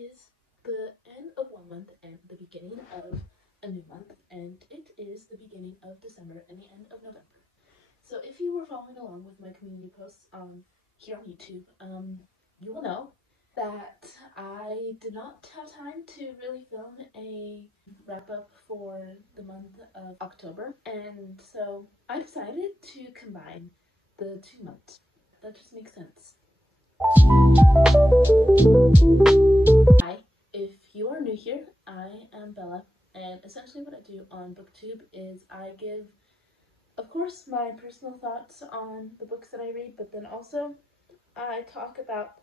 is the end of one month and the beginning of a new month, and it is the beginning of December and the end of November. So if you were following along with my community posts here on YouTube, you will know that I did not have time to really film a wrap up for the month of October, and so I decided to combine the 2 months. That just makes sense. Hi, if you are new here, I am Bella, and essentially what I do on BookTube is I give, of course, my personal thoughts on the books that I read, but then also I talk about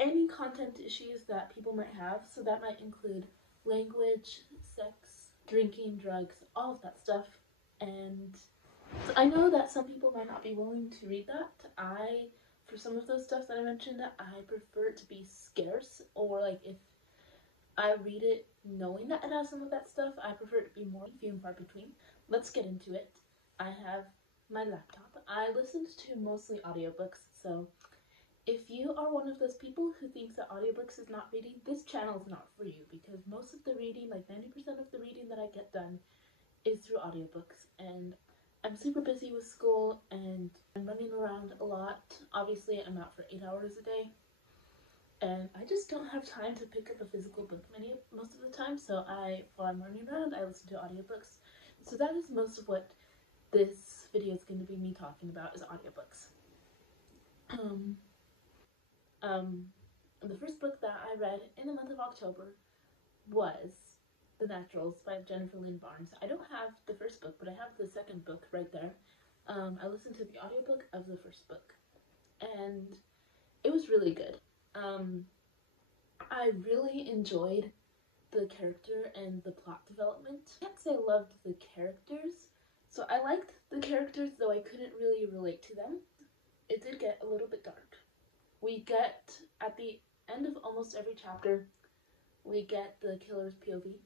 any content issues that people might have. So that might include language, sex, drinking, drugs, all of that stuff. And so I know that some people might not be willing to read that. For some of those stuff that I mentioned, I prefer it to be scarce, or like if I read it knowing that it has some of that stuff, I prefer it to be more few and far between. Let's get into it. I have my laptop. I listened to mostly audiobooks, so if you are one of those people who thinks that audiobooks is not reading, this channel is not for you, because most of the reading, like 90% of the reading that I get done, is through audiobooks, and I'm super busy with school and I'm running around a lot. Obviously, I'm out for 8 hours a day, and I just don't have time to pick up a physical book most of the time, so while I'm running around, I listen to audiobooks. So that is most of what this video is going to be me talking about, is audiobooks. The first book that I read in the month of October was The Naturals by Jennifer Lynn Barnes. I don't have the first book, but I have the second book right there. I listened to the audiobook of the first book, and it was really good. I really enjoyed the character and the plot development. I can't say I loved the characters. So I liked the characters, though I couldn't really relate to them. It did get a little bit dark. We get, at the end of almost every chapter, we get the killer's POV.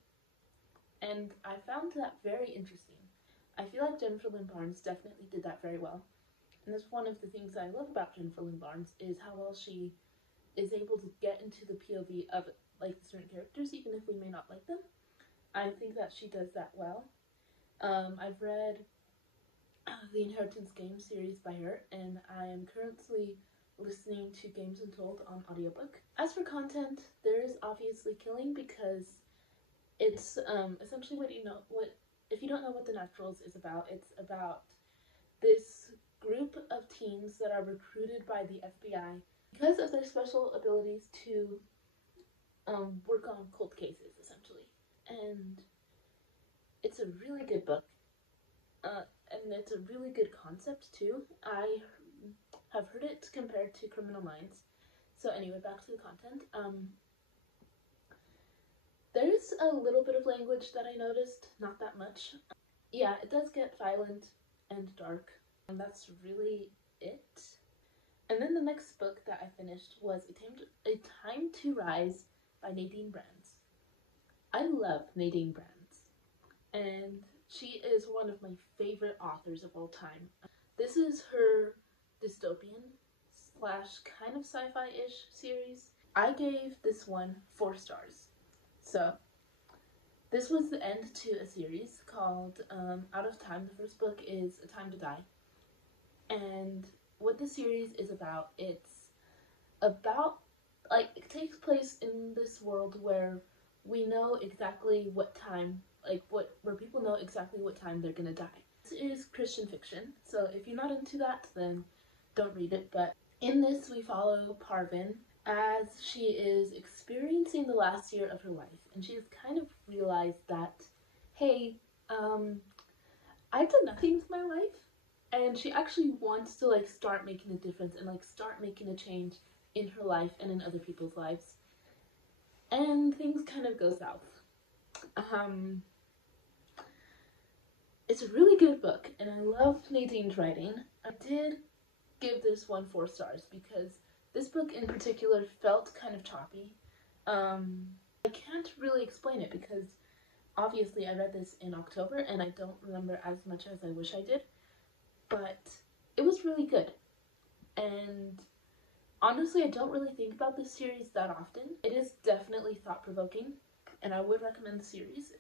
And I found that very interesting. I feel like Jennifer Lynn Barnes definitely did that very well. And that's one of the things I love about Jennifer Lynn Barnes, is how well she is able to get into the POV of like certain characters, even if we may not like them. I think that she does that well. I've read the Inheritance Games series by her, and I am currently listening to Games Untold on audiobook. As for content, there is obviously killing, because it's essentially if you don't know what The Naturals is about, it's about this group of teens that are recruited by the FBI because of their special abilities to work on cold cases, essentially. And it's a really good book, and it's a really good concept too. I have heard it compared to Criminal Minds. So anyway, back to the content. There's a little bit of language that I noticed, not that much. Yeah, it does get violent and dark, and that's really it. And then the next book that I finished was A Time to Rise by Nadine Brands. I love Nadine Brands, and she is one of my favorite authors of all time. This is her dystopian / kind of sci-fi-ish series. I gave this one 4 stars. So this was the end to a series called Out of Time. The first book is A Time to Die. And what the series is about, it's about, like, it takes place in this world where we know exactly what time, where people know exactly what time they're gonna die. This is Christian fiction, so if you're not into that, then don't read it. But in this, we follow Parvin as she is experiencing the last year of her life, and she has kind of realized that, hey, I've done nothing with my life, and she actually wants to start making a difference and start making a change in her life and in other people's lives. And things kind of go south. It's a really good book, and I love Nadine's writing. I did give this one 4 stars because this book in particular felt kind of choppy. I can't really explain it because obviously I read this in October and I don't remember as much as I wish I did, but it was really good. And Honestly, I don't really think about this series that often. It is definitely thought-provoking, and I would recommend the series,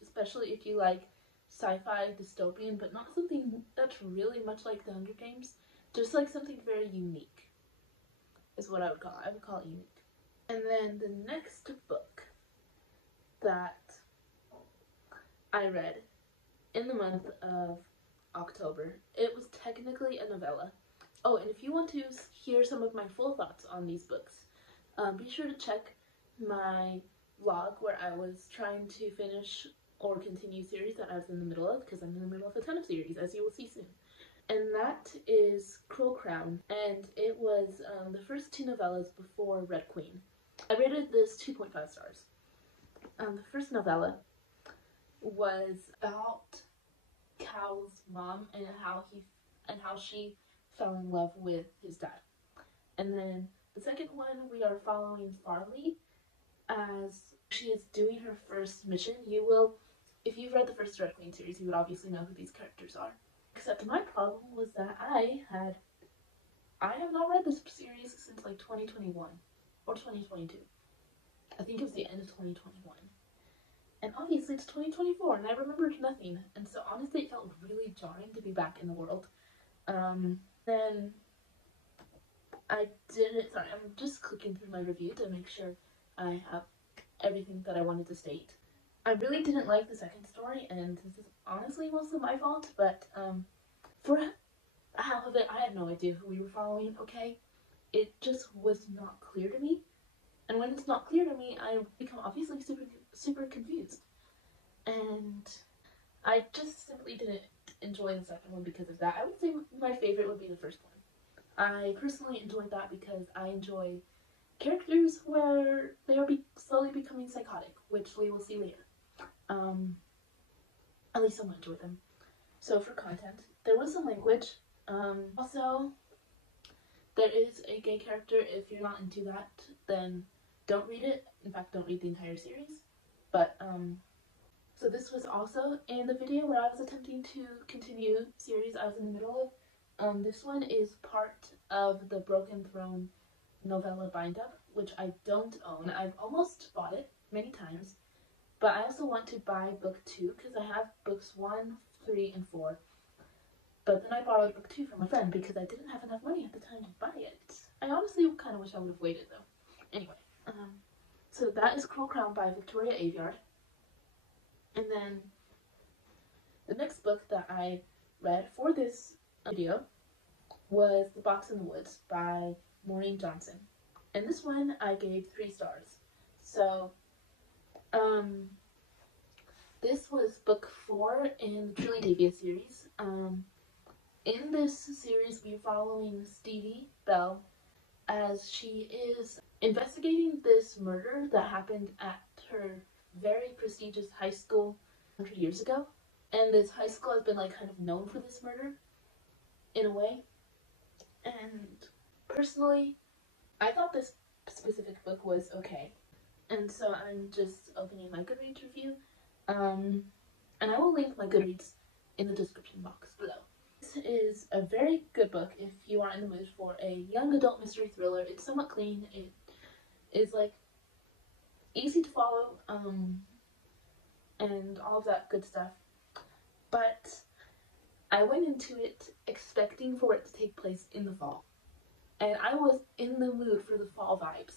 especially if you like sci-fi dystopian, but not something that's really much like The Hunger Games. Just like something very unique is what I would call it. I would call it unique. And then the next book that I read in the month of October, it was technically a novella. Oh, and if you want to hear some of my full thoughts on these books, be sure to check my vlog where I was trying to finish or continue series that I was in the middle of, because I'm in the middle of a ton of series, as you will see soon. And that is Cruel Crown, and it was the first two novellas before Red Queen. I rated this 2.5 stars. The first novella was about Cal's mom and how she fell in love with his dad. And then the second one, we are following Farley as she is doing her first mission. If you've read the first Red Queen series, you would obviously know who these characters are. Except my problem was that I have not read this series since like 2021 or 2022. I think it was the end of 2021. And obviously it's 2024 and I remembered nothing. And so honestly it felt really jarring to be back in the world. Then I didn't, sorry, I'm just clicking through my review to make sure I have everything that I wanted to state. I really didn't like the second story, and this is honestly mostly my fault, but for half of it, I had no idea who we were following, okay? It just was not clear to me, and when it's not clear to me, I become obviously super confused. And I just simply didn't enjoy the second one because of that. I would say my favorite would be the first one. I personally enjoyed that because I enjoy characters where they are slowly becoming psychotic, which we will see later. At least someone enjoyed them. So for content, there was some language. Also, there is a gay character. If you're not into that, then don't read it. In fact, don't read the entire series. But, so this was also in the video where I was attempting to continue series I was in the middle of. This one is part of the Broken Throne novella bind-up, which I don't own. I've almost bought it many times, but I also want to buy book 2 because I have books 1, 3, and 4. But then I borrowed book 2 from a friend because I didn't have enough money at the time to buy it. I honestly kind of wish I would have waited though. Anyway, so that is Cruel Crown by Victoria Aveyard. And then the next book that I read for this video was The Box in the Woods by Maureen Johnson. And this one I gave 3 stars. So, this was book 4 in the Truly Devious series. In this series, we're following Stevie Bell as she is investigating this murder that happened at her very prestigious high school 100 years ago. And this high school has been like kind of known for this murder, in a way. And personally, I thought this specific book was okay. And so I'm just opening my Goodreads review. And I will link my Goodreads in the description box below. This is a very good book if you are in the mood for a young adult mystery thriller. It's somewhat clean. It is like easy to follow, and all of that good stuff. But I went into it expecting for it to take place in the fall. And I was in the mood for the fall vibes.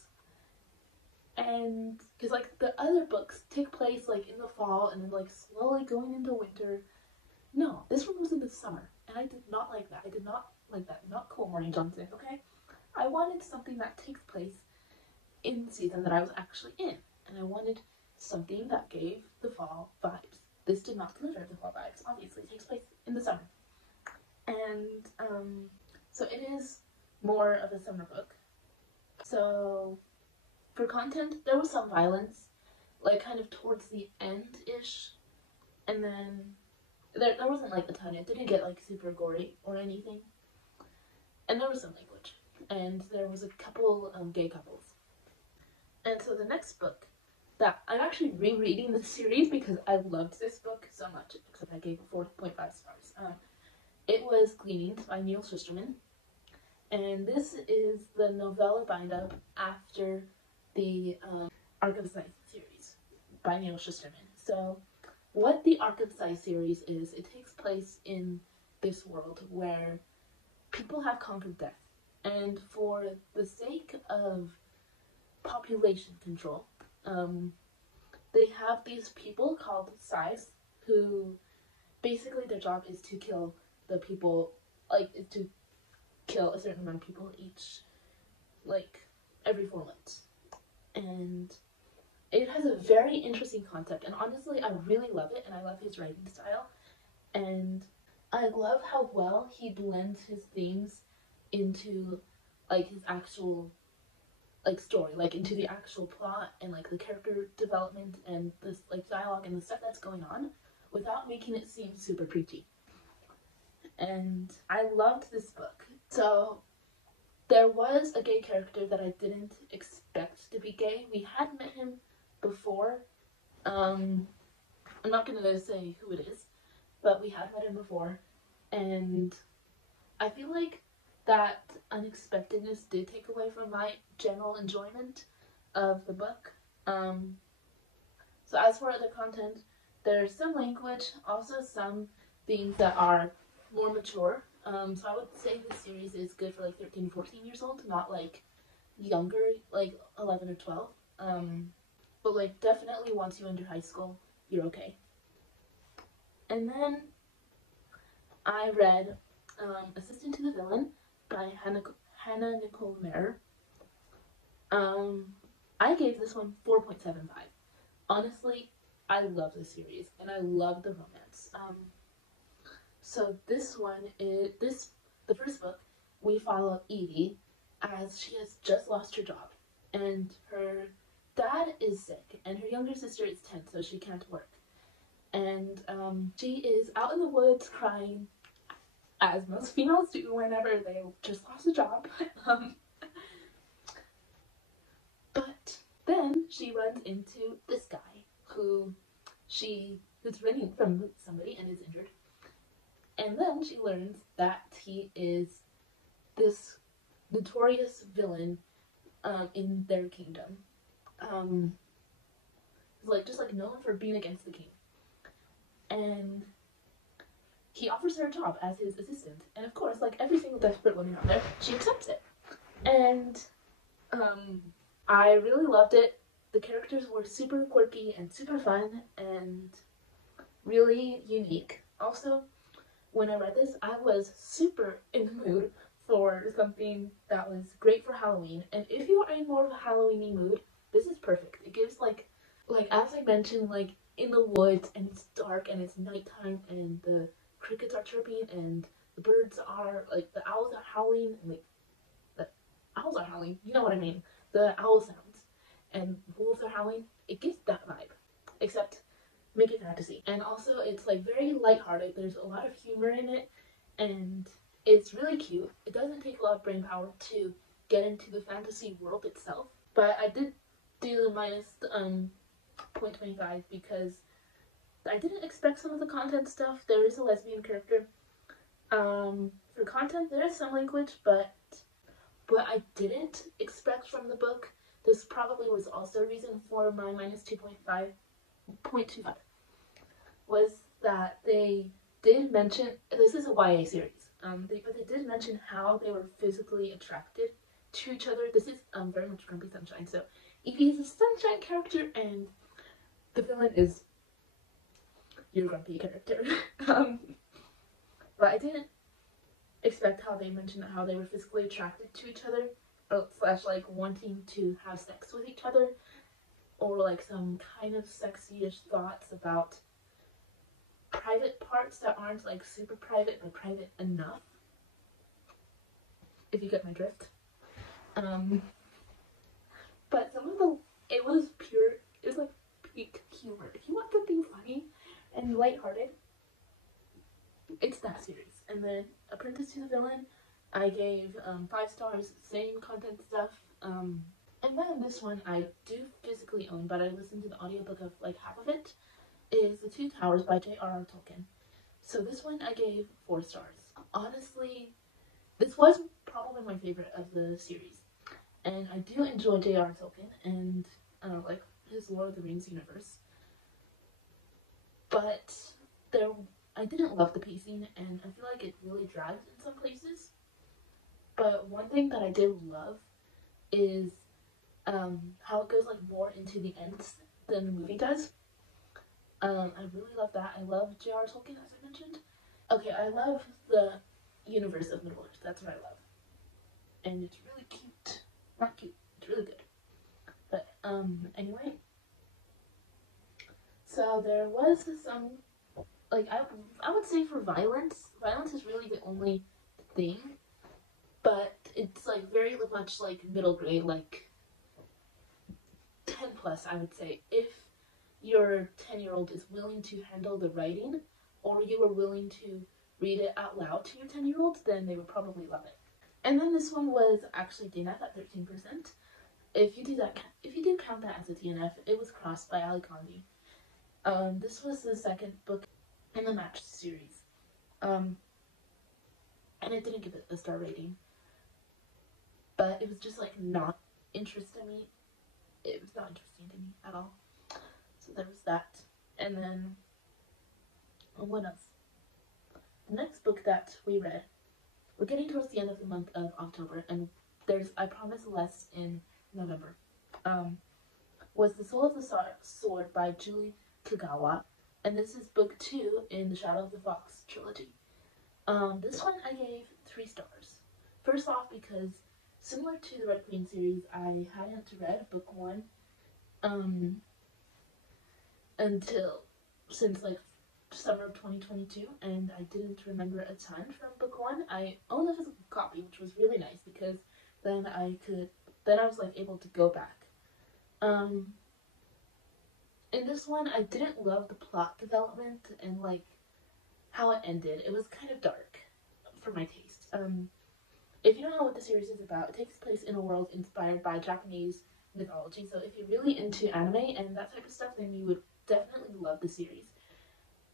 And because like the other books take place like in the fall and then like slowly going into winter. No, this one was in the summer, and I did not like that. I did not like that. Not cool, Maureen Johnson, okay? I wanted something that takes place in the season that I was actually in, and I wanted something that gave the fall vibes. This did not deliver the fall vibes. Obviously, it takes place in the summer. And so it is more of a summer book. So for content, there was some violence, like kind of towards the end-ish, and then there wasn't like a ton. It didn't get like super gory or anything. And there was some language, and there was a couple gay couples. And so the next book that I'm actually rereading the series because I loved this book so much, except I gave it 4.5 stars. It was Gleanings by Neil Shusterman. And this is the novella bind-up after the Ark of the Scythe series by Neal Shusterman. So what the Ark of the Scythe series is, it takes place in this world where people have conquered death. And for the sake of population control, they have these people called Scythes who basically their job is to kill the people, like to kill a certain amount of people each, like every 4 months. And it has a very interesting concept, and honestly I really love it, and I love his writing style, and I love how well he blends his themes into like his actual like story, like into the actual plot and like the character development and this like dialogue and the stuff that's going on without making it seem super preachy. And I loved this book. So there was a gay character that I didn't expect to be gay. We had met him before. I'm not gonna say who it is, but we had met him before, and I feel like that unexpectedness did take away from my general enjoyment of the book. So as for other content, there's some language, also some themes that are more mature. So I would say this series is good for like 13, 14 years old, not like younger, like 11 or 12. But like definitely once you enter high school, you're okay. And then I read Assistant to the Villain by Hannah Nicole Mayer. I gave this one 4.75. Honestly, I love this series and I love the romance. So this one is the first book. We follow Evie as she has just lost her job, and her dad is sick, and her younger sister is 10, so she can't work. And she is out in the woods crying, as most females do whenever they just lost a job. But then she runs into this guy who's running from somebody and is injured. And then she learns that he is this notorious villain in their kingdom. Like just like known for being against the king. And he offers her a job as his assistant. And of course, like every single desperate woman out there, she accepts it. And I really loved it. The characters were super quirky and super fun and really unique. Also, when I read this, I was super in the mood for something that was great for Halloween. And if you are in more of a Halloweeny mood, this is perfect. It gives like as I mentioned, like in the woods and it's dark and it's nighttime and the crickets are chirping and the birds are like the owls are howling and like the owls are howling. You know what I mean? The owl sounds and wolves are howling. It gives that vibe, except make it fantasy. And also it's like very lighthearted. There's a lot of humor in it and it's really cute. It doesn't take a lot of brain power to get into the fantasy world itself, but I did do the minus 0.25 because I didn't expect some of the content stuff. There is a lesbian character. For content there is some language, but what I didn't expect from the book, this probably was also a reason for my minus 2.5 was that they did mention, this is a YA series, but they did mention how they were physically attracted to each other. This is very much Grumpy Sunshine, so Evie is a sunshine character and the villain is your grumpy character. But I didn't expect how they mentioned how they were physically attracted to each other, or slash like wanting to have sex with each other, or like some kind of sexy-ish thoughts about private parts that aren't like super private but private enough, if you get my drift. But some of it was like peak humor. If you want something funny and lighthearted, it's that series. And then Apprentice to the Villain, I gave 5 stars, same content stuff. And then this one I do physically own, but I listened to the audiobook of like half of it, is The Two Towers by J.R.R. Tolkien. So this one I gave 4 stars. Honestly, this was probably my favorite of the series. And I do enjoy J.R. Tolkien and like his Lord of the Rings universe. But there, I didn't love the pacing, and I feel like it really dragged in some places. But one thing that I did love is how it goes like more into the ends than the movie does. I really love that. I love J.R. Tolkien, as I mentioned. Okay, I love the universe of Middle Earth. That's what I love, and it's really cute. Not cute. It's really good. But anyway, so there was some like I would say for violence, violence is really the only thing, but it's like very much like middle grade, like 10 plus, I would say. If your 10-year-old is willing to handle the writing, or you are willing to read it out loud to your 10-year-old, then they would probably love it. And then this one was actually DNF at 13%. If you do count that as a DNF, it was crossed by Ali Kandi. This was the second book in the Match series, and it didn't give it a star rating, but it was just like not interesting me. It was not interesting to me at all. So there was that, and then what else? The next book that we read, we're getting towards the end of the month of October, and there's I Promise less in November. Was The Soul of the Sword by Julie Kagawa, and this is book 2 in the Shadow of the Fox trilogy. This one I gave 3 stars. First off, because similar to the Red Queen series, I hadn't read book 1 until since like summer of 2022, and I didn't remember a ton from book 1. I owned a physical copy, which was really nice because then I was like able to go back. In this one, I didn't love the plot development and like how it ended. It was kind of dark for my taste. If you don't know what the series is about, it takes place in a world inspired by Japanese mythology. So if you're really into anime and that type of stuff, then you would definitely love the series.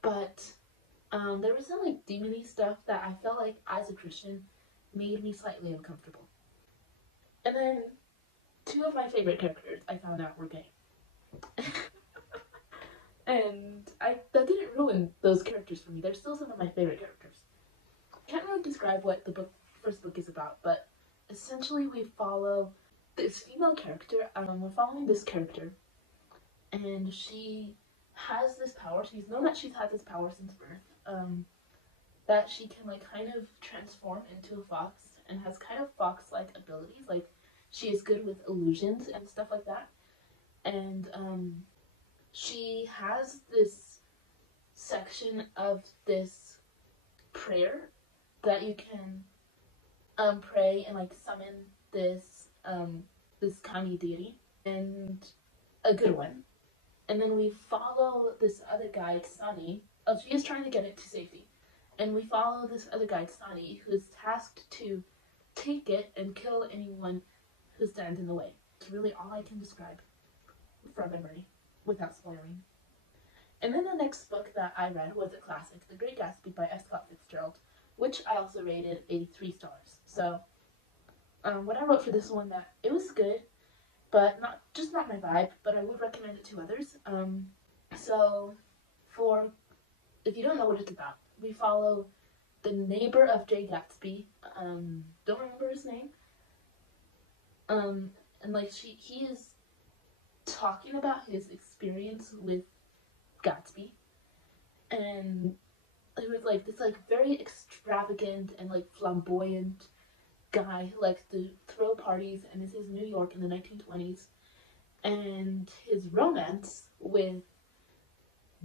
But there was some like demony stuff that I felt like, as a Christian, made me slightly uncomfortable. And then 2 of my favorite characters I found out were gay. And that didn't ruin those characters for me. They're still some of my favorite characters. I can't really describe what the first book is about, but essentially we follow this female character. We're following this character, and she has this power. She's known that she's had this power since birth. That she can like kind of transform into a fox and has kind of fox-like abilities. Like she is good with illusions and stuff like that. And she has this section of this prayer that you can pray and like summon this this kami deity, and a good one. And then we follow this other guide, Sunny. Oh, she is trying to get it to safety. And we follow this other guide, Sunny, who is tasked to take it and kill anyone who stands in the way. It's really all I can describe from memory without spoiling. And then the next book that I read was a classic, The Great Gatsby by F. Scott Fitzgerald, which I also rated a 3 stars. So what I wrote for this one, that it was good, but not my vibe, but I would recommend it to others. So if you don't know what it's about, we follow the neighbor of Jay Gatsby. Don't remember his name. And like he is talking about his experience with Gatsby, and he was like this like very extravagant and like flamboyant guy who likes to throw parties, and this is New York in the 1920s, and his romance with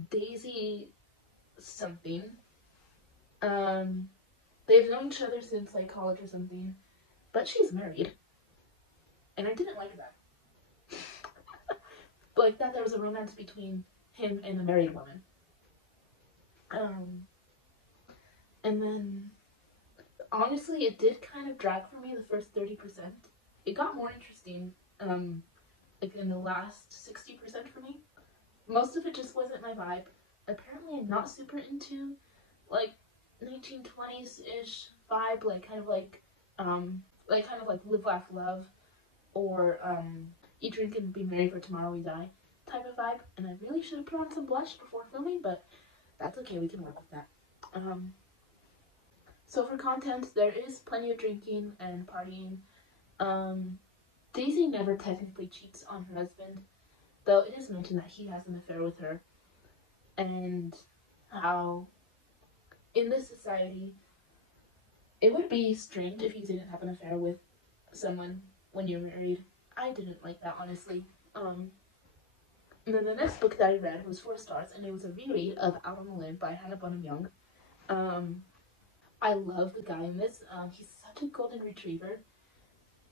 Daisy something. They've known each other since like college or something, but she's married, and I didn't like that. Like that there was a romance between him and a married woman. And then honestly, it did kind of drag for me the first 30%. It got more interesting like in the last 60% for me. Most of it just wasn't my vibe. Apparently I'm not super into like 1920s-ish vibe, like kind of like like kind of like Live, Laugh, Love, or Eat, Drink, and Be Merry for Tomorrow We Die type of vibe. And I really should have put on some blush before filming, but that's okay, we can work with that. So for content, there is plenty of drinking and partying. Daisy never technically cheats on her husband, though it is mentioned that he has an affair with her, and how in this society it would be strange if you didn't have an affair with someone when you're married. I didn't like that, honestly. And then the next book that I read was 4 stars, and it was a reread of Out on the Limb by Hannah Bonham Young. I love the guy in this. He's such a golden retriever.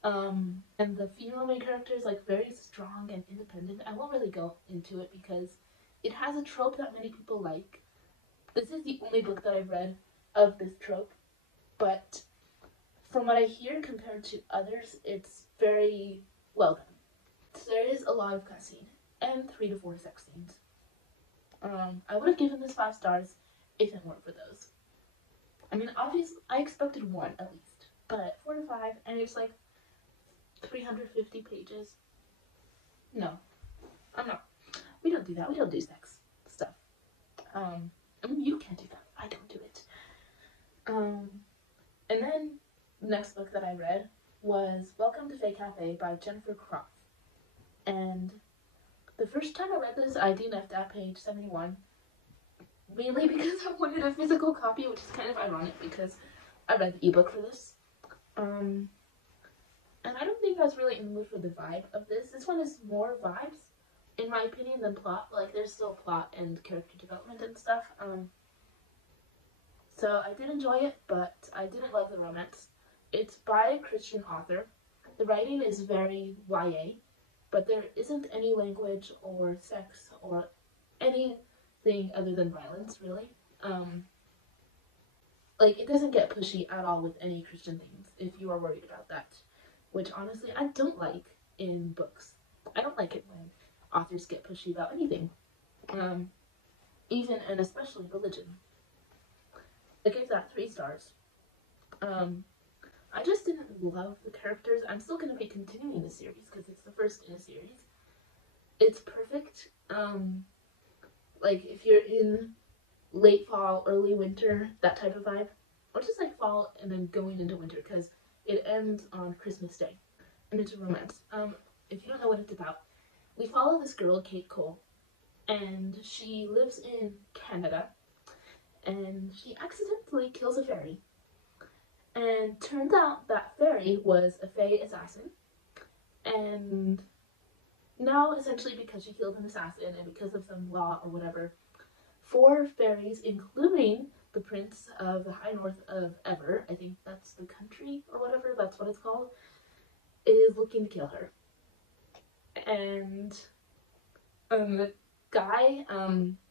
And the female main character is like very strong and independent. I won't really go into it because it has a trope that many people like. This is the only book that I've read of this trope, but from what I hear compared to others, it's very well done. So there is a lot of cussing and 3 to 4 sex scenes. I would have given this 5 stars if it weren't for those. I mean, obviously, I expected 1 at least, but 4 to 5, and it's like 350 pages. No, I'm not. We don't do that. We don't do sex stuff. I mean, you can't do that. I don't do it. And then the next book that I read was Welcome to Fae Cafe by Jennifer Croft. And the first time I read this, I DNF'd at page 71, mainly because I wanted a physical copy, which is kind of ironic because I read the ebook for this. And I don't think I was really in the mood for the vibe of this. This one is more vibes, in my opinion, than plot. Like, there's still plot and character development and stuff. So I did enjoy it, but I didn't love the romance. It's by a Christian author. The writing is very YA, but there isn't any language or sex or anything other than violence, really. Like, it doesn't get pushy at all with any Christian themes, if you are worried about that. Which, honestly, I don't like in books. I don't like it when authors get pushy about anything. Even and especially religion. I gave that 3 stars. I just didn't love the characters. I'm still going to be continuing the series because it's the first in a series. It's perfect. Like, if you're in late fall, early winter, that type of vibe. Or just like fall and then going into winter because it ends on Christmas Day. And it's a romance. If you don't know what it's about, we follow this girl, Kate Cole, and she lives in Canada, and she accidentally kills a fairy. And turns out that fairy was a fae assassin, and now essentially because she killed an assassin and because of some law or whatever, 4 fairies, including the Prince of the High North of Ever, I think that's the country or whatever, that's what it's called, is looking to kill her. And the guy,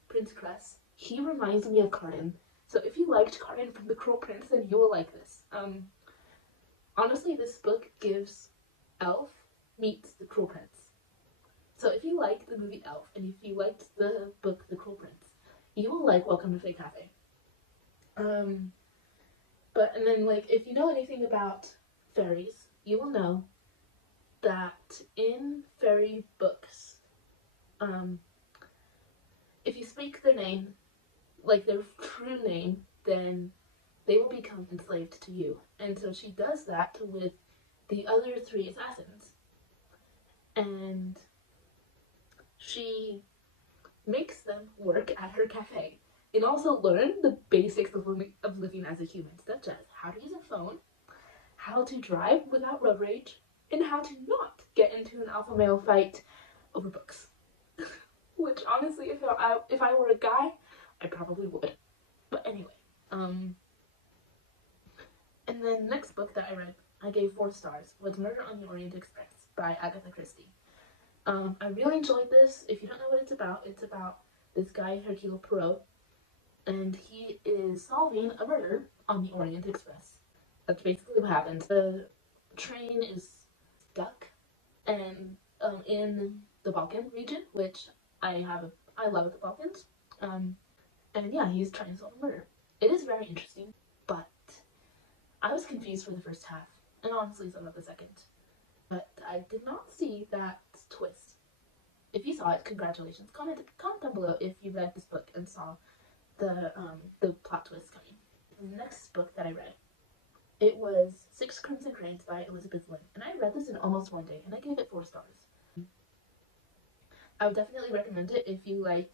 Prince Cress, he reminds me of Cardan. So if you liked Cardan from The Cruel Prince, then you will like this. Honestly, this book gives Elf meets The Cruel Prince. So if you liked the movie Elf, and if you liked the book The Cruel Prince, you will like Welcome to Fae Cafe. And then, like, if you know anything about fairies, you will know that in fairy books, if you speak their name, like their true name, then they will become enslaved to you. And so she does that with the other 3 assassins. And she makes them work at her cafe and also learn the basics of living as a human, such as how to use a phone, how to drive without road rage, and how to not get into an alpha male fight over books. Which, honestly, if I were a guy, I probably would. But anyway, and then the next book that I read, I gave 4 stars, was Murder on the Orient Express by Agatha Christie. I really enjoyed this. If you don't know what it's about this guy, Hercule Poirot, and he is solving a murder on the Orient Express. That's basically what happens. The train is stuck and in the Balkan region, which I love the Balkans. And yeah, he's trying to solve a murder. It is very interesting, but I was confused for the first half. and honestly some of the second. But I did not see that twist. If you saw it, congratulations. Comment down below if you read this book and saw the plot twist coming. The next book that I read, it was Six Crimson Cranes by Elizabeth Lynn, and I read this in almost one day, and I gave it 4 stars. I would definitely recommend it if you like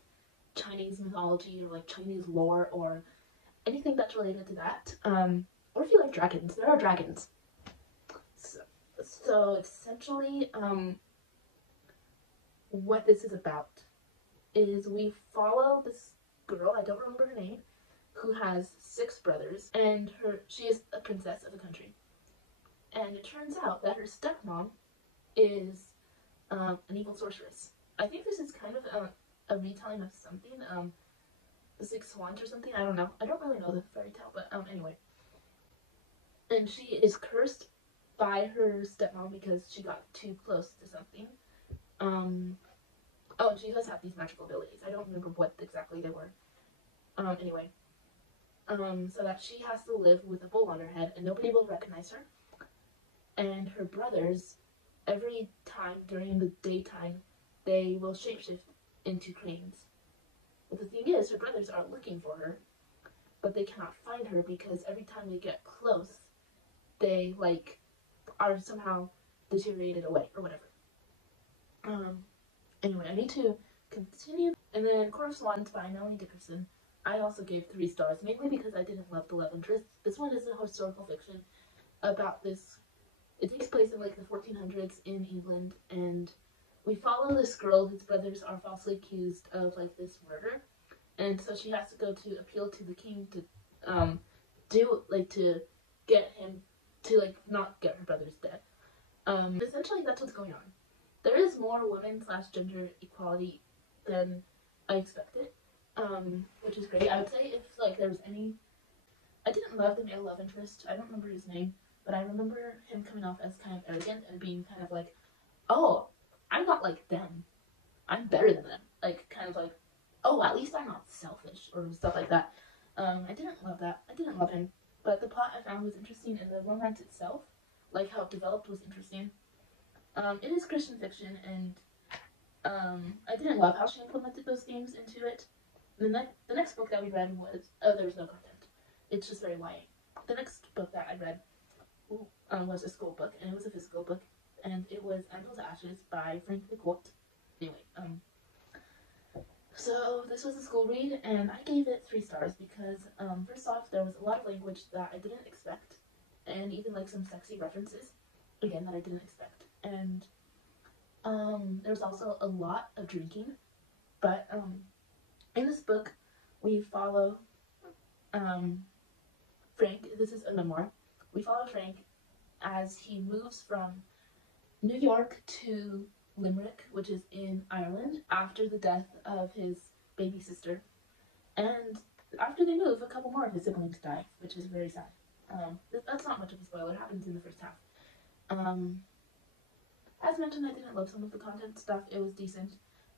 Chinese mythology or like Chinese lore or anything that's related to that. Or if you like dragons, there are dragons. So essentially, what this is about is we follow this girl, I don't remember her name, who has 6 brothers, and she is a princess of the country. And it turns out that her stepmom is an evil sorceress. I think this is kind of a retelling of something, the 6 Swans or something, I don't know. I don't really know the fairy tale, but anyway. And she is cursed by her stepmom because she got too close to something. Oh, she does have these magical abilities. I don't remember what exactly they were. Anyway. So that she has to live with a bull on her head and nobody will recognize her. And her brothers, every time during the daytime, they will shapeshift into cranes. But the thing is, her brothers are looking for her, but they cannot find her because every time they get close, they, like, are somehow deteriorated away or whatever. Anyway, I need to continue. And then Court of Swans by Melanie Dickerson. I also gave 3 stars, mainly because I didn't love the love interest. This one is a historical fiction about this. It takes place in like the 1400s in England, and we follow this girl whose brothers are falsely accused of like this murder, and so she has to go to appeal to the king to to get him to like not get her brothers dead. Essentially that's what's going on. There is more women/gender equality than I expected, which is great. I would say if like there was any, I didn't love the male love interest. I don't remember his name, but I remember him coming off as kind of arrogant and being kind of like, oh, I'm not like them. I'm better than them. Like kind of like, oh, at least I'm not selfish or stuff like that. I didn't love that. I didn't love him, but the plot I found was interesting, and the romance itself, like how it developed, was interesting. It is Christian fiction, and I didn't love how she implemented those themes into it. The next book that we read was, oh, there's no content. It's just very YA. The next book that I read was a school book, and it was a physical book, and it was Anvil to Ashes by Frank McCourt. Anyway, so this was a school read, and I gave it 3 stars because, first off, there was a lot of language that I didn't expect, and even like some sexy references, again, that I didn't expect. And there was also a lot of drinking, but in this book we follow Frank. This is a memoir. We follow Frank as he moves from New York to Limerick, which is in Ireland, after the death of his baby sister. And after they move, a couple more of his siblings die, which is very sad. That's not much of a spoiler. It happens in the first half. As mentioned, I didn't love some of the content stuff. It was decent.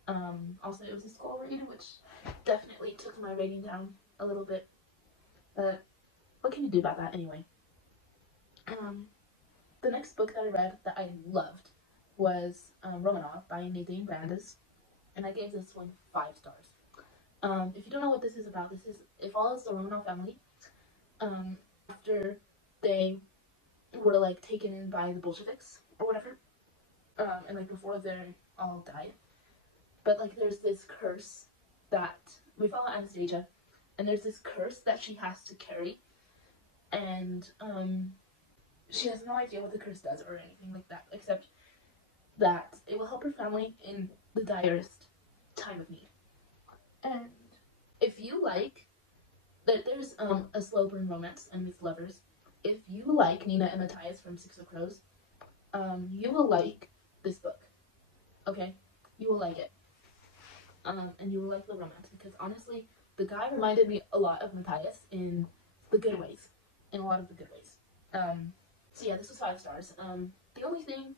Also, it was a school read, which definitely took my rating down a little bit. But what can you do about that anyway? The next book that I read that I loved was Romanov by Nadine Brandes, and I gave this one 5 stars. If you don't know what this is about, it follows the Romanov family after they were like taken in by the Bolsheviks or whatever, and like before they all died. But like there's this curse that we follow Anastasia, and there's this curse that she has to carry, and she has no idea what the curse does or anything like that, except that it will help her family in the direst time of need. And if you like that, there's a slow burn romance and with lovers. If you like Nina and Matthias from Six of Crows, you will like this book. Okay, you will like it, and you will like the romance, because honestly, the guy reminded me a lot of Matthias in the good ways, in a lot of the good ways. So yeah, this was 5 stars. The only thing,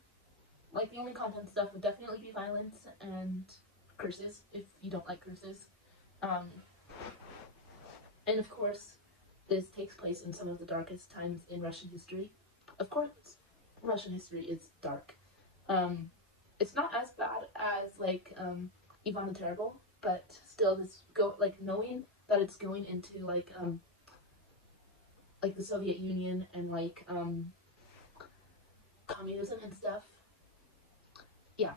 like the only content stuff, would definitely be violence and curses, if you don't like curses. And of course, this takes place in some of the darkest times in Russian history. Of course, Russian history is dark. It's not as bad as like Ivan the Terrible, but still, knowing that it's going into like the Soviet Union and like communism and stuff. Yeah.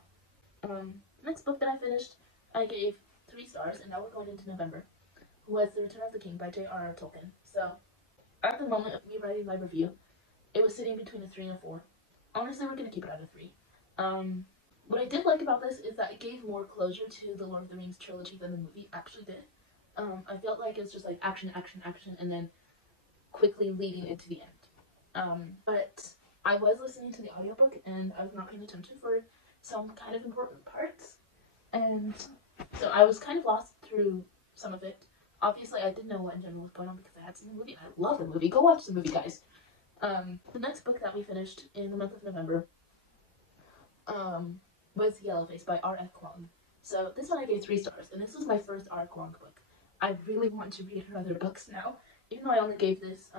Next book that I finished, I gave 3 stars, and now we're going into November, was The Return of the King by J.R.R. Tolkien. So, at the moment of me writing my review, it was sitting between a 3 and a 4. Honestly, we're going to keep it at a 3. What I did like about this is that it gave more closure to the Lord of the Rings trilogy than the movie actually did. I felt like it was just like action, action, action, and then quickly leading into the end. But I was listening to the audiobook, and I was not paying attention for some kind of important parts. And so I was kind of lost through some of it. Obviously, I didn't know what in general was going on because I had seen the movie, and I love the movie. Go watch the movie, guys. The next book that we finished in the month of November was Yellowface by R.F. Kuang. So this one I gave 3 stars, and this was my first R. Kuang book. I really want to read her other books now, even though I only gave this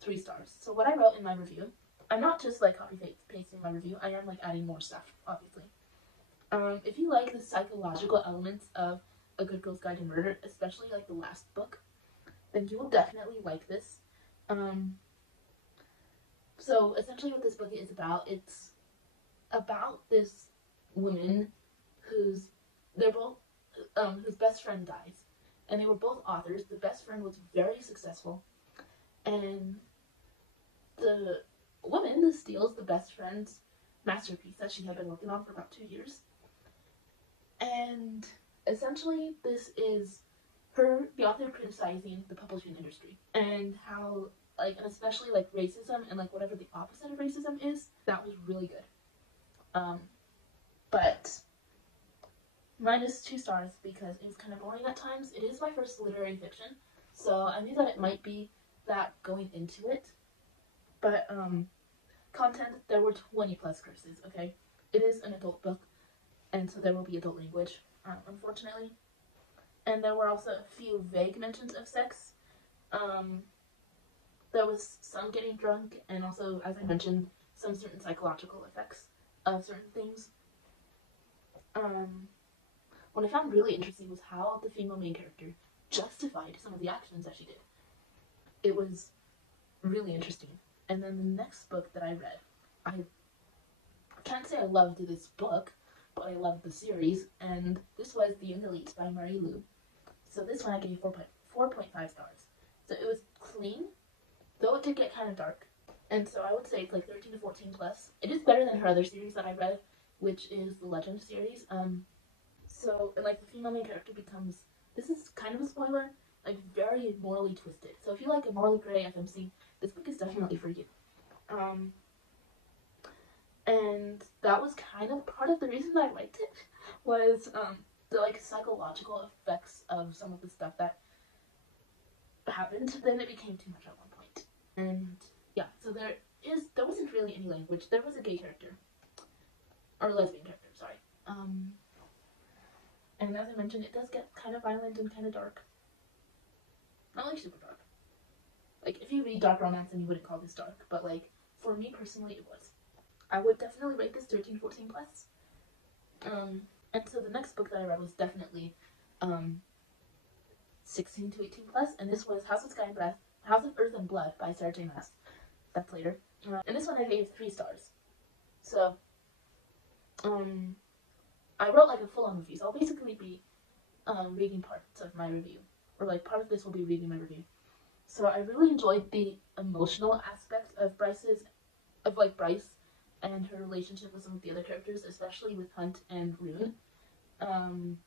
3 stars. So what I wrote in my review, I'm not just like copy-pasting my review, I am like adding more stuff, obviously. If you like the psychological elements of A Good Girl's Guide to Murder, especially like the last book, then you will definitely like this. So essentially what this book is about, it's about this woman whose best friend dies. And they were both authors. The best friend was very successful. And the woman steals the best friend's masterpiece that she had been working on for about 2 years. And essentially this is the author criticizing the publishing industry and how, like, and especially like racism and like whatever the opposite of racism is. That was really good. But minus 2 stars because it was kind of boring at times. It is my first literary fiction, so I knew that it might be that going into it. But content, there were 20 plus curses, okay? It is an adult book, and so there will be adult language, unfortunately. And there were also a few vague mentions of sex. There was some getting drunk, and also, as I mentioned, some certain psychological effects of certain things. What I found really interesting was how the female main character justified some of the actions that she did. It was really interesting. And then the next book that I read, I can't say I loved this book, but I loved the series, and this was The Young Elite by Marie Lu. So this one I gave 4.5 stars. So it was clean, though it did get kind of dark. And so I would say it's like 13 to 14 plus. It is better than her other series that I read, which is the Legend series. So, and like the female main character becomes, this is kind of a spoiler, like very morally twisted. So if you like a morally gray FMC, this book is definitely for you. And that was kind of part of the reason that I liked it, was the like psychological effects of some of the stuff that happened. Then it became too much at one point. And yeah, so there wasn't really any language. There was a gay character, or lesbian character, sorry. And as I mentioned, it does get kind of violent and kind of dark. Not like super dark. Like, if you read dark romance, then you wouldn't call this dark. But, like, for me personally, it was. I would definitely rate this 13, 14 plus. And so the next book that I read was definitely 16 to 18 plus. And this was House of Earth and Blood by Sarah J. Maas. That's later. And this one I gave 3 stars. So, I wrote like a full-on review, so I'll basically be reading parts of my review, or like part of this will be reading my review. So I really enjoyed the emotional aspect of Bryce and her relationship with some of the other characters, especially with Hunt and Rune, and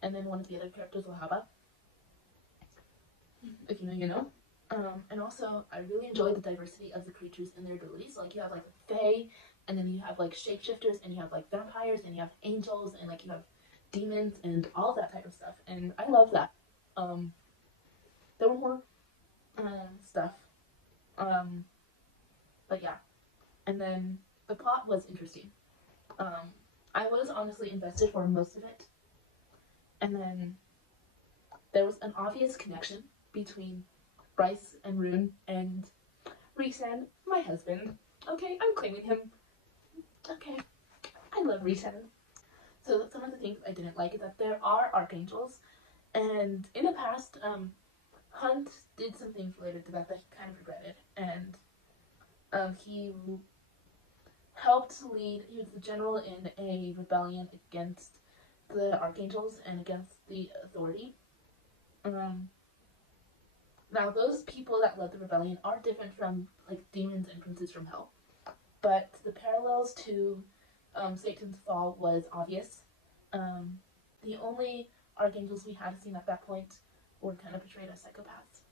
then one of the other characters, Wahaba. If you know, you know. And also, I really enjoyed the diversity of the creatures and their abilities. Like, you have, like, the Fae, and then you have, like, shapeshifters, and you have, like, vampires, and you have angels, and, like, you have demons, and all that type of stuff. And I love that. There were more stuff. But yeah. And then the plot was interesting. I was honestly invested for most of it. And then there was an obvious connection between Bryce and Rune and Rhysand, my husband. Okay, I'm claiming him. Okay, I love Risen. So some of the things I didn't like is that there are archangels, and in the past, Hunt did some things related to that that he kind of regretted, and he helped lead. He was the general in a rebellion against the archangels and against the authority. Um, Now those people that led the rebellion are different from like demons and princes from hell, but the parallels to Satan's fall was obvious. Um, the only archangels we had seen at that point were kind of portrayed as psychopaths.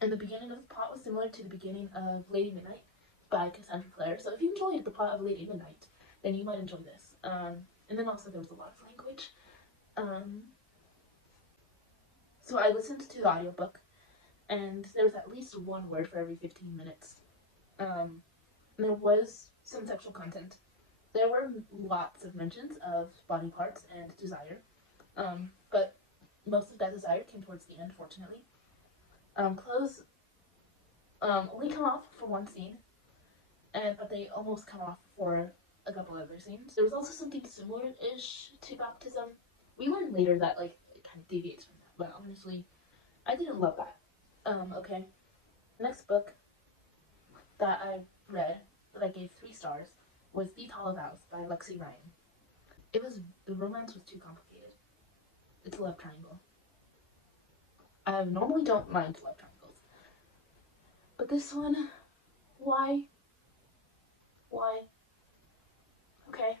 And the beginning of the plot was similar to the beginning of Lady Midnight by Cassandra Clare. So if you enjoyed the plot of Lady Midnight, then you might enjoy this. And then also there was a lot of language. So I listened to the audiobook, and there was at least one word for every 15 minutes. There was some sexual content. There were lots of mentions of body parts and desire, but most of that desire came towards the end, fortunately. Clothes only come off for one scene, but they almost come off for a couple other scenes. There was also something similar-ish to baptism. We learned later that like it kind of deviates from that, but honestly, I didn't love that. Okay. Next book that I read that I gave 3 stars was These Hollow Vows by Lexi Ryan. The romance was too complicated. It's a love triangle. I normally don't mind love triangles, but this one, why? Okay.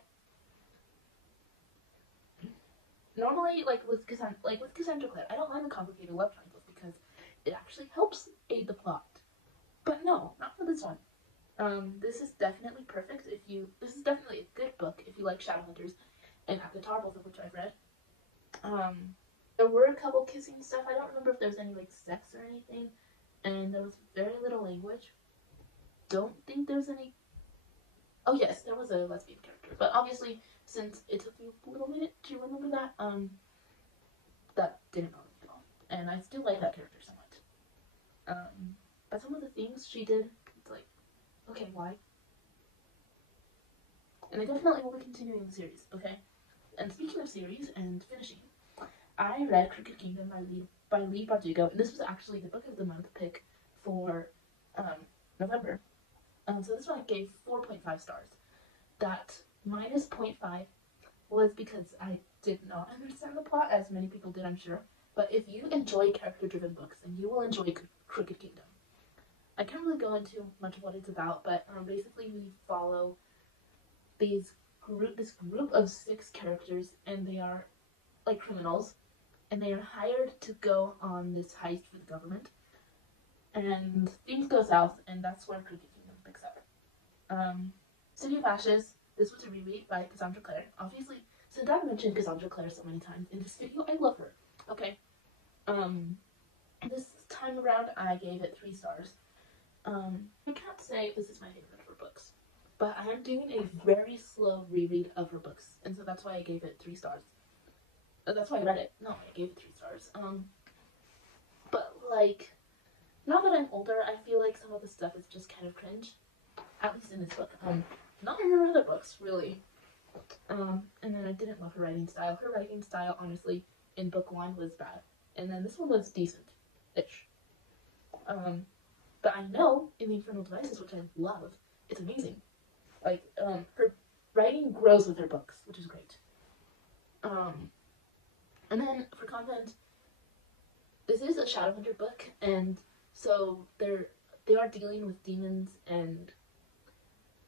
Normally, like with Cassandra Clare, I don't mind the complicated love triangles because it actually helps aid the plot. But no, not for this one. This is definitely perfect if you. This is definitely a good book if you like Shadowhunters and Avatar, both of which I've read. There were a couple kissing stuff. I don't remember if there was any like sex or anything, and there was very little language. Don't think there's any. Oh yes, there was a lesbian character, but obviously since it took me a little minute to remember that, that didn't bother me at all, and I still like that character somewhat. But some of the things she did, it's like, okay, why? And I definitely will be continuing the series, okay? And speaking of series and finishing, I read Crooked Kingdom by Leigh Bardugo, and this was actually the book of the month pick for November. So this one I gave 4.5 stars. That minus 0.5 was because I did not understand the plot, as many people did, I'm sure. But if you enjoy character-driven books, then you will enjoy Crooked Kingdom. I can't really go into much of what it's about, but basically we follow this group of 6 characters, and they are like criminals, and they are hired to go on this heist for the government. And things go south, and that's where Crooked Kingdom picks up. City of Ashes. This was a reread by Cassandra Clare. Obviously, since I've mentioned Cassandra Clare so many times in this video, I love her. Okay. This time around, I gave it 3 stars. I can't say this is my favorite of her books, but I am doing a very slow reread of her books, and so that's why I gave it 3 stars. That's why I read it. No, I gave it 3 stars. But like, now that I'm older, I feel like some of the stuff is just kind of cringe. At least in this book. Not in her other books, really. And then I didn't love her writing style. Her writing style, honestly, in book 1 was bad. And then this one was decent-ish. But I know in The Infernal Devices, which I love, it's amazing. Like, her writing grows with her books, which is great. And then for content, this is a Shadowhunter book, and so they are dealing with demons and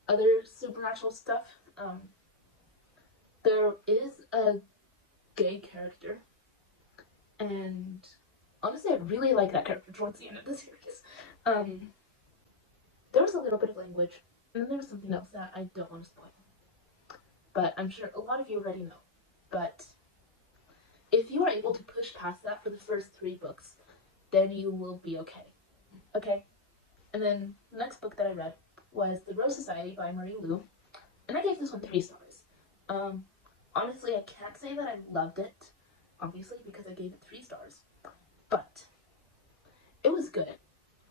other supernatural stuff. There is a gay character, and honestly, I really like that character towards the end of the series. There was a little bit of language, and then there was something else that I don't want to spoil. But I'm sure a lot of you already know. But if you are able to push past that for the first 3 books, then you will be okay. Okay? And then the next book that I read was The Rose Society by Marie Lu, and I gave this one 3 stars. Honestly, I can't say that I loved it, obviously, because I gave it 3 stars, but it was good,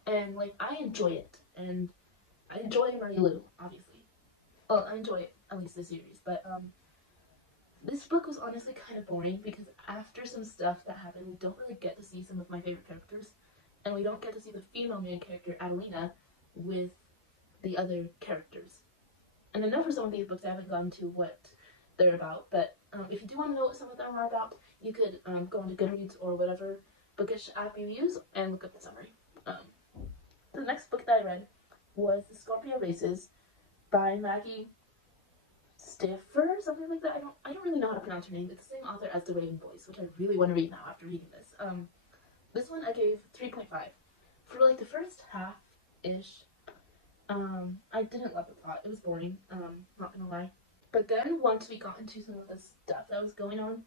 and like, I enjoy it, and I enjoy Marie Lu, obviously. Well, I enjoy at least the series, but this book was honestly kind of boring because after some stuff that happened, we don't really get to see some of my favorite characters, and we don't get to see the female main character, Adelina, with the other characters. And I know for some of these books I haven't gone to what they're about, but if you do want to know what some of them are about, you could go onto Goodreads or whatever bookish app you use and look up the summary. The next book that I read was The Scorpio Races by Maggie Stiefvater, something like that. I don't really know how to pronounce her name. It's the same author as The Raven Boys, which I really want to read now after reading this. This one I gave 3.5. For like the first half-ish, I didn't love the plot. It was boring, not gonna lie. But then once we got into some of the stuff that was going on,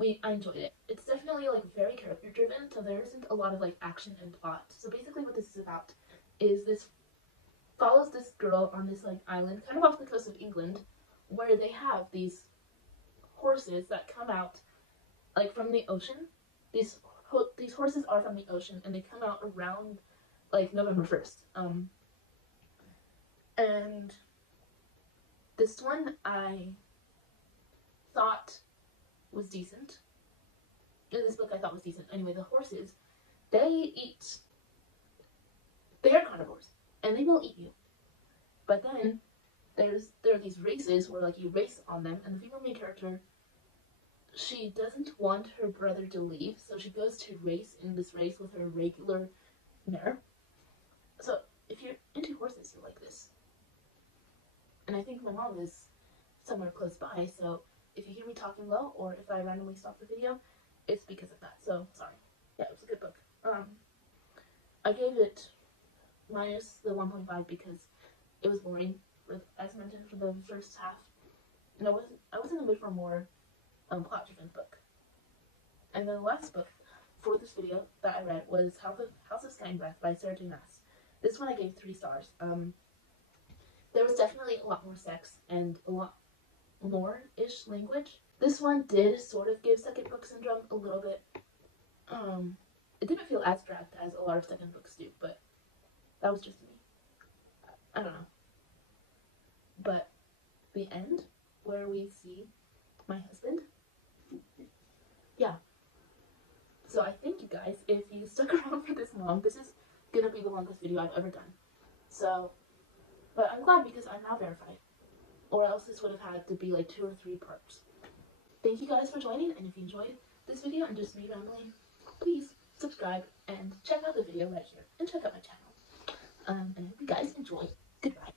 I enjoyed it. It's definitely like very character driven, so there isn't a lot of like action and plot. So basically what this is about is this follows this girl on this like island, kind of off the coast of England, where they have these horses that come out like from the ocean. These horses are from the ocean, and they come out around like November 1st. And this one I thought was decent. This book I thought was decent. Anyway, the horses, they are carnivores, and they will eat you. But then there are these races where like you race on them, and the female main character, she doesn't want her brother to leave, so she goes to race in this race with her regular mare. So if you're into horses, you're like this. And I think my mom is somewhere close by, so if you hear me talking low, or if I randomly stop the video, it's because of that, so sorry. Yeah, it was a good book. I gave it minus the 1.5 because it was boring, as mentioned, for the first half. And I was in the mood for a more plot-driven book. And then the last book for this video that I read was House of Skynbreath by Sarah J. Maas. This one I gave 3 stars. There was definitely a lot more sex and a lot more-ish language. This one did sort of give second book syndrome a little bit. It didn't feel as dragged as a lot of second books do, but that was just me. I don't know. But the end, where we see my husband, yeah. So I thank you guys if you stuck around for this long. This is gonna be the longest video I've ever done. So, but I'm glad because I'm now verified. Or else this would have had to be like 2 or 3 parts. Thank you guys for joining, and if you enjoyed this video and just me rambling, please subscribe and check out the video right here, and check out my channel. And I hope you guys enjoy. Goodbye.